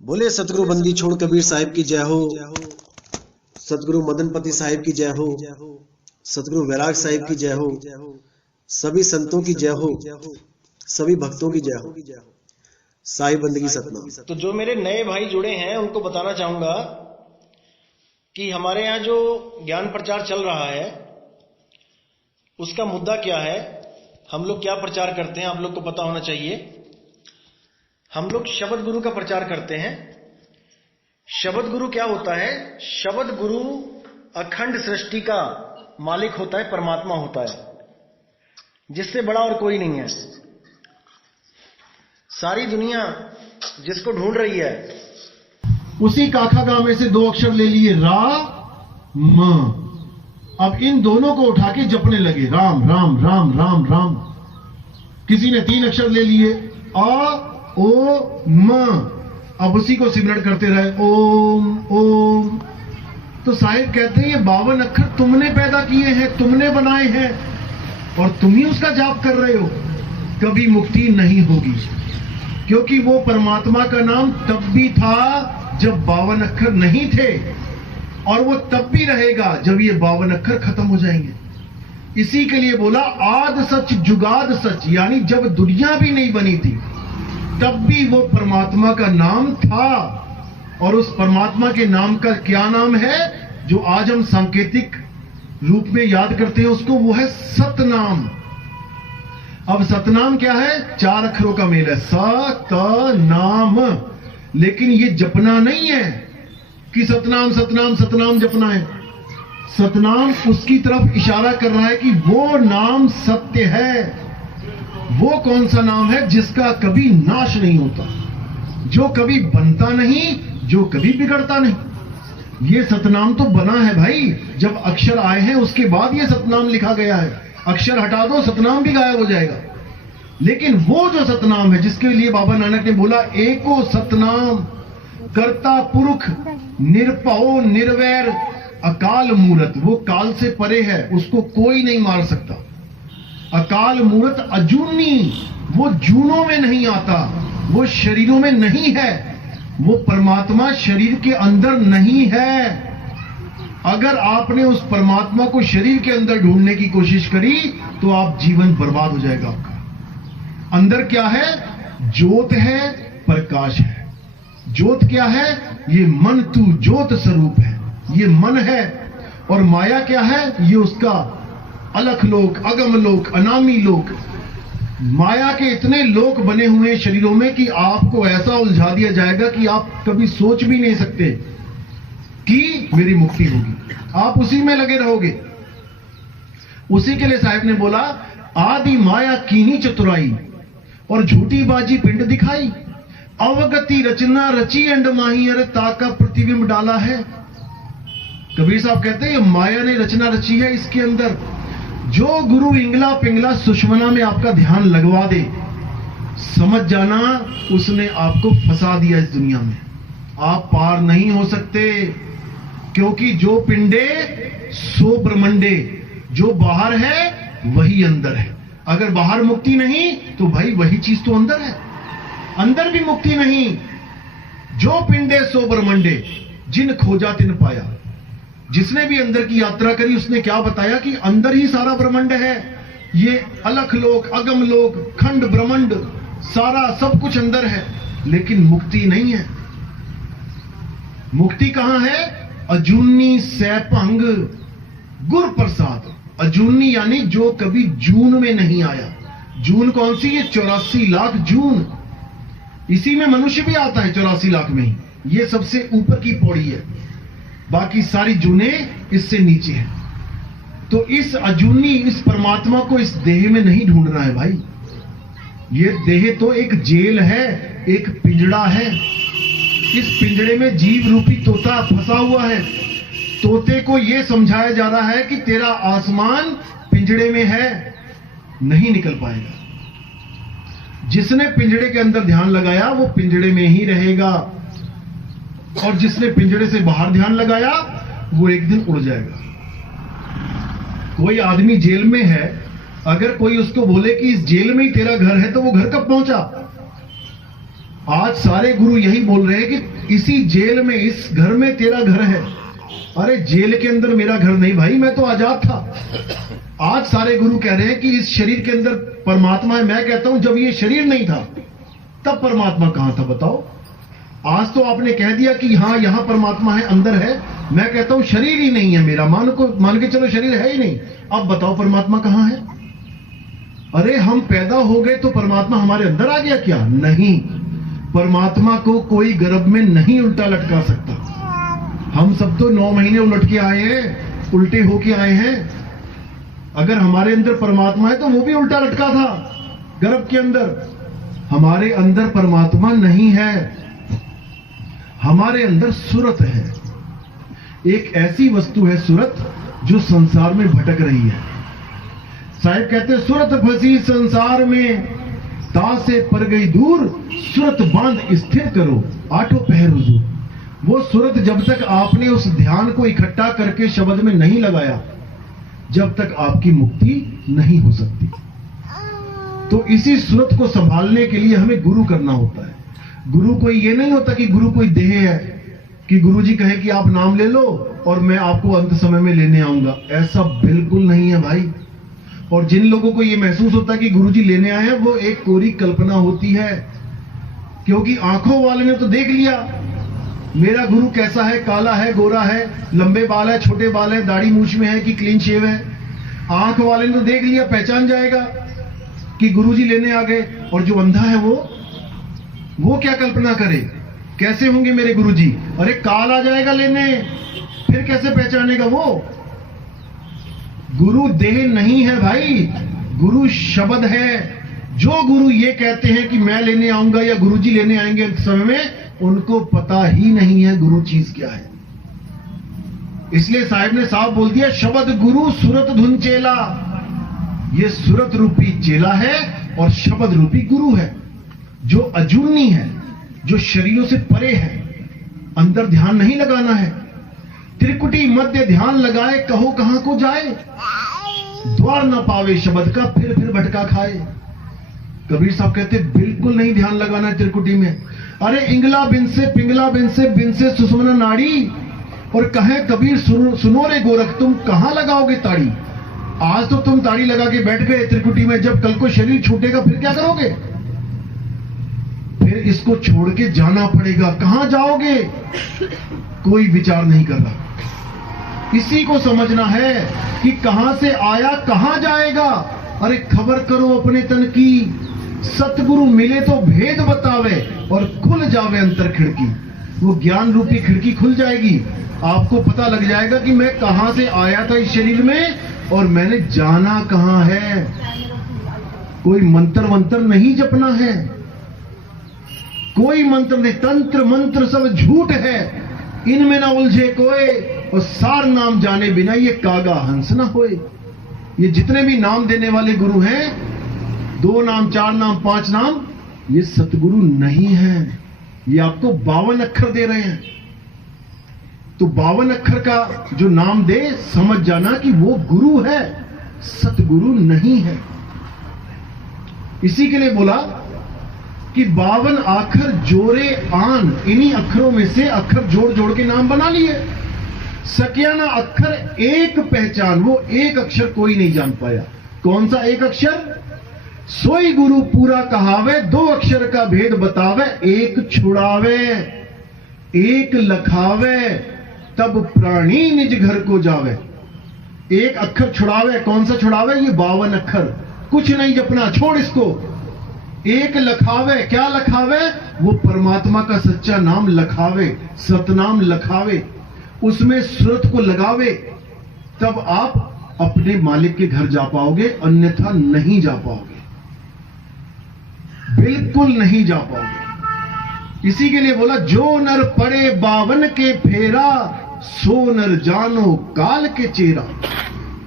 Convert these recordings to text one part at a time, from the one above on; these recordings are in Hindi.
बोले सतगुरु बंदी छोड़ कबीर साहिब की जय हो। सतगुरु मदनपति साहिब की जय हो। सतगुरु वैराग साहिब की जय हो। सभी संतों की जय हो। सभी भक्तों की जय हो। साहिब बंदगी सतनाम। तो जो मेरे नए भाई जुड़े हैं उनको बताना चाहूंगा कि हमारे यहाँ जो ज्ञान प्रचार चल रहा है उसका मुद्दा क्या है, हम लोग क्या प्रचार करते हैं, आप लोग को पता होना चाहिए। हम लोग शब्द गुरु का प्रचार करते हैं। शब्द गुरु क्या होता है? शब्द गुरु अखंड सृष्टि का मालिक होता है, परमात्मा होता है, जिससे बड़ा और कोई नहीं है। सारी दुनिया जिसको ढूंढ रही है, उसी काखा गांव में से दो अक्षर ले लिए, रा म। अब इन दोनों को उठा के जपने लगे, राम राम राम राम राम। किसी ने 3 अक्षर ले लिए, आ ओ म। अब उसी को सिमरण करते रहे, ओम ओम। तो साहिब कहते हैं ये 52 अक्षर तुमने पैदा किए हैं, तुमने बनाए हैं और तुम ही उसका जाप कर रहे हो। कभी मुक्ति नहीं होगी, क्योंकि वो परमात्मा का नाम तब भी था जब 52 अक्षर नहीं थे, और वो तब भी रहेगा जब ये 52 अक्षर खत्म हो जाएंगे। इसी के लिए बोला आद सच जुगाद सच, यानी जब दुनिया भी नहीं बनी थी तब भी वो परमात्मा का नाम था। और उस परमात्मा के नाम का क्या नाम है जो आज हम सांकेतिक रूप में याद करते हैं उसको, वो है सतनाम। अब सतनाम क्या है? 4 अक्षरों का मेल है, सतनाम। लेकिन ये जपना नहीं है कि सतनाम सतनाम सतनाम जपना है। सतनाम उसकी तरफ इशारा कर रहा है कि वो नाम सत्य है। वो कौन सा नाम है? जिसका कभी नाश नहीं होता, जो कभी बनता नहीं, जो कभी बिगड़ता नहीं। ये सतनाम तो बना है भाई, जब अक्षर आए हैं उसके बाद ये सतनाम लिखा गया है। अक्षर हटा दो, सतनाम भी गायब हो जाएगा। लेकिन वो जो सतनाम है जिसके लिए बाबा नानक ने बोला एको सतनाम, कर्ता पुरुष निरपहो निर्वैर अकाल मूरत, वो काल से परे है, उसको कोई नहीं मार सकता। अकाल मूरत अजूनी, वो जूनों में नहीं आता, वो शरीरों में नहीं है, वो परमात्मा शरीर के अंदर नहीं है। अगर आपने उस परमात्मा को शरीर के अंदर ढूंढने की कोशिश करी तो आप जीवन बर्बाद हो जाएगा आपका। अंदर क्या है? ज्योत है, प्रकाश है। ज्योत क्या है? ये मन तू ज्योत स्वरूप है, ये मन है। और माया क्या है? ये उसका अलख लोक, अगम लोक, अनामी लोक। माया के इतने लोक बने हुए शरीरों में कि आपको ऐसा उलझा दिया जाएगा कि आप कभी सोच भी नहीं सकते कि मेरी मुक्ति होगी। आप उसी में लगे रहोगे। उसी के लिए साहिब ने बोला आदि माया कीनी चतुराई और झूठी बाजी पिंड दिखाई, अवगति रचना रची अंड माही, अरे ताका प्रतिबिंब डाला है। कबीर साहब कहते हैं ये माया ने रचना रची है इसके अंदर। जो गुरु इंगला पिंगला सुषमना में आपका ध्यान लगवा दे, समझ जाना उसने आपको फंसा दिया इस दुनिया में। आप पार नहीं हो सकते, क्योंकि जो पिंडे सो ब्रह्मंडे, जो बाहर है वही अंदर है। अगर बाहर मुक्ति नहीं तो भाई वही चीज तो अंदर है। अंदर भी मुक्ति नहीं। जो पिंडे सो ब्रह्मंडे, जिन खोजा तिन पाया। जिसने भी अंदर की यात्रा करी उसने क्या बताया कि अंदर ही सारा ब्रह्मांड है। ये अलख लोक, अगम लोक, खंड ब्रह्मांड, सारा सब कुछ अंदर है। लेकिन मुक्ति नहीं है। मुक्ति कहां है? अजूनी सैभंग गुर प्रसाद। अजूनी यानी जो कभी जून में नहीं आया। जून कौन सी? ये 84 लाख जून। इसी में मनुष्य भी आता है 84 लाख में ही। ये सबसे ऊपर की पौड़ी है, बाकी सारी जूने इससे नीचे है। तो इस अजूनी, इस परमात्मा को इस देह में नहीं ढूंढना है भाई। ये देह तो एक जेल है, एक पिंजड़ा है। इस पिंजड़े में जीव रूपी तोता फंसा हुआ है। तोते को यह समझाया जा रहा है कि तेरा आसमान पिंजड़े में है, नहीं निकल पाएगा। जिसने पिंजड़े के अंदर ध्यान लगाया वो पिंजड़े में ही रहेगा, और जिसने पिंजड़े से बाहर ध्यान लगाया वो एक दिन उड़ जाएगा। कोई आदमी जेल में है, अगर कोई उसको बोले कि इस जेल में ही तेरा घर है, तो वो घर कब पहुंचा? आज सारे गुरु यही बोल रहे हैं कि इसी जेल में, इस घर में तेरा घर है। अरे जेल के अंदर मेरा घर नहीं भाई, मैं तो आजाद था। आज सारे गुरु कह रहे हैं कि इस शरीर के अंदर परमात्मा है। मैं कहता हूं जब ये शरीर नहीं था तब परमात्मा कहां था बताओ। आज तो आपने कह दिया कि हाँ यहां परमात्मा है, अंदर है। मैं कहता हूं शरीर ही नहीं है मेरा, मान के चलो शरीर है ही नहीं। अब बताओ परमात्मा कहां है? अरे हम पैदा हो गए तो परमात्मा हमारे अंदर आ गया क्या? नहीं, परमात्मा को कोई गर्भ में नहीं उल्टा लटका सकता। हम सब तो 9 महीने उलट के आए हैं, उल्टे होके आए हैं। अगर हमारे अंदर परमात्मा है तो वो भी उल्टा लटका था गर्भ के अंदर। हमारे अंदर परमात्मा नहीं है, हमारे अंदर सूरत है। एक ऐसी वस्तु है सूरत जो संसार में भटक रही है। साहिब कहते हैं सूरत फंसी संसार में, ता से पर गई दूर, सूरत बांध स्थिर करो, आठों पहर हुजूर। वो सूरत जब तक आपने उस ध्यान को इकट्ठा करके शब्द में नहीं लगाया, जब तक आपकी मुक्ति नहीं हो सकती। तो इसी सूरत को संभालने के लिए हमें गुरु करना होता है। गुरु कोई ये नहीं होता कि गुरु कोई देह है कि गुरु जी कहे कि आप नाम ले लो और मैं आपको अंत समय में लेने आऊंगा। ऐसा बिल्कुल नहीं है भाई। और जिन लोगों को ये महसूस होता है कि गुरु जी लेने आए हैं, वो एक कोरी कल्पना होती है। क्योंकि आंखों वाले ने तो देख लिया मेरा गुरु कैसा है, काला है, गोरा है, लंबे बाल है, छोटे बाल है, दाढ़ी मूछ में है कि क्लीन शेव है। आंख वाले ने तो देख लिया, पहचान जाएगा कि गुरुजी लेने आ गए। और जो अंधा है वो क्या कल्पना करे, कैसे होंगे मेरे गुरुजी? अरे काल आ जाएगा लेने, फिर कैसे पहचानेगा वो? गुरु देह नहीं है भाई, गुरु शब्द है। जो गुरु ये कहते हैं कि मैं लेने आऊंगा या गुरुजी लेने आएंगे अंत समय में, उनको पता ही नहीं है गुरु चीज क्या है। इसलिए साहिब ने साफ बोल दिया, शब्द गुरु सूरत धुन चेला। ये सूरत रूपी चेला है और शब्द रूपी गुरु है, जो अजूनी है, जो शरीरों से परे है। अंदर ध्यान नहीं लगाना है। त्रिकुटी मध्य ध्यान लगाए, कहो कहां को जाए। द्वार न पावे शब्द का, फिर भटका खाए। कबीर साहब कहते बिल्कुल नहीं ध्यान लगाना है त्रिकुटी में। अरे इंगला बिन से पिंगला बिन से सुषुम्ना नाड़ी। और कहे कबीर सुनो रे गोरख, तुम कहां लगाओगे ताड़ी? आज तो तुम ताड़ी लगा के बैठ गए त्रिकुटी में, जब कल को शरीर छूटेगा फिर क्या करोगे? फिर इसको छोड़ के जाना पड़ेगा। कहां जाओगे? कोई विचार नहीं कर रहा। इसी को समझना है कि कहां से आया कहां जाएगा। अरे खबर करो अपने तन की, सतगुरु मिले तो भेद बतावे और खुल जावे अंतर खिड़की। वो ज्ञान रूपी खिड़की खुल जाएगी, आपको पता लग जाएगा कि मैं कहां से आया था इस शरीर में और मैंने जाना कहां है। कोई मंत्र वंत्र नहीं जपना है, कोई मंत्र नहीं। तंत्र मंत्र सब झूठ है, इनमें ना उलझे कोई। और सार नाम जाने बिना ये कागा हंस ना होए। ये जितने भी नाम देने वाले गुरु हैं, 2 नाम 4 नाम 5 नाम, ये सतगुरु नहीं है। ये आपको 52 अक्षर दे रहे हैं। तो 52 अक्षर का जो नाम दे, समझ जाना कि वो गुरु है, सतगुरु नहीं है। इसी के लिए बोला कि 52 अक्षर जोरे आन, इन्हीं अक्षरों में से अक्षर जोड़ जोड़ के नाम बना लिए। सकियाना अक्षर एक पहचान, वो एक अक्षर कोई नहीं जान पाया। कौन सा एक अक्षर? सोई गुरु पूरा कहावे, 2 अक्षर का भेद बतावे। एक छुड़ावे एक लखावे, तब प्राणी निज घर को जावे। एक अक्षर छुड़ावे, कौन सा छुड़ावे? ये 52 अक्षर, कुछ नहीं जपना, छोड़ इसको। एक लखावे, क्या लखावे? वो परमात्मा का सच्चा नाम लखावे, सतनाम लखावे, उसमें सूरत को लगावे, तब आप अपने मालिक के घर जा पाओगे, अन्यथा नहीं जा पाओगे, बिल्कुल नहीं जा पाओगे। इसी के लिए बोला, जो नर पड़े 52 के फेरा, सो नर जानो काल के चेरा।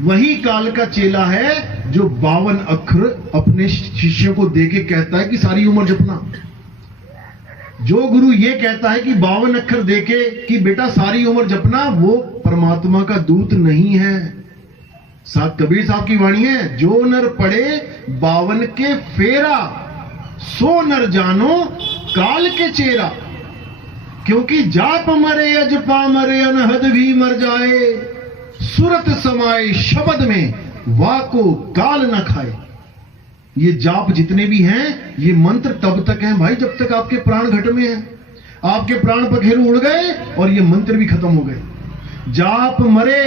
वही काल का चेला है जो 52 अक्षर अपने शिष्यों को देके कहता है कि सारी उम्र जपना। जो गुरु ये कहता है कि 52 अक्षर देके कि बेटा सारी उम्र जपना, वो परमात्मा का दूत नहीं है। साथ कबीर साहब की वाणी है, जो नर पड़े 52 के फेरा, सो नर जानो काल के चेरा, क्योंकि जाप मरे अजपा मरे अनहद भी मर जाए, सुरत समाए शब्द में वाको काल न खाए। ये जाप जितने भी हैं ये मंत्र तब तक हैं भाई जब तक आपके प्राण घट में हैं। आपके प्राण पखेरु उड़ गए और ये मंत्र भी खत्म हो गए। जाप मरे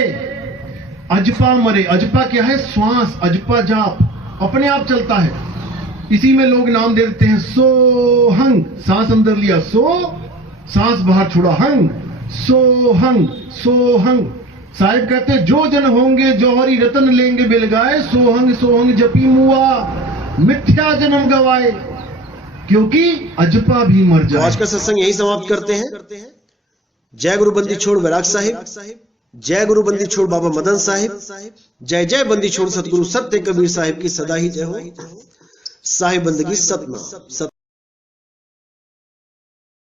अजपा मरे, अजपा क्या है? श्वास, अजपा जाप अपने आप चलता है, इसी में लोग नाम दे देते हैं सोहंग, सांस अंदर लिया सो, सांस बाहर छोड़ा हंग, सोहंग सोहंग। साहिब कहते हैं जो जन होंगे जौहरी रतन लेंगे बिलगाए, सोहंग सोहंग जपी मुआ मिथ्या जन्म गवाए, क्योंकि अजपा भी मर तो जाए। आज का सत्संग यही समाप्त करते हैं। जय गुरु बंदी छोड़ वैराग साहिब, जय गुरु बंदी छोड़ बाबा मदन साहिब, जय जय बंदी छोड़ सतगुरु सत्य कबीर साहिब की सदा ही जय हो। साहिब बंदगी सतनाम।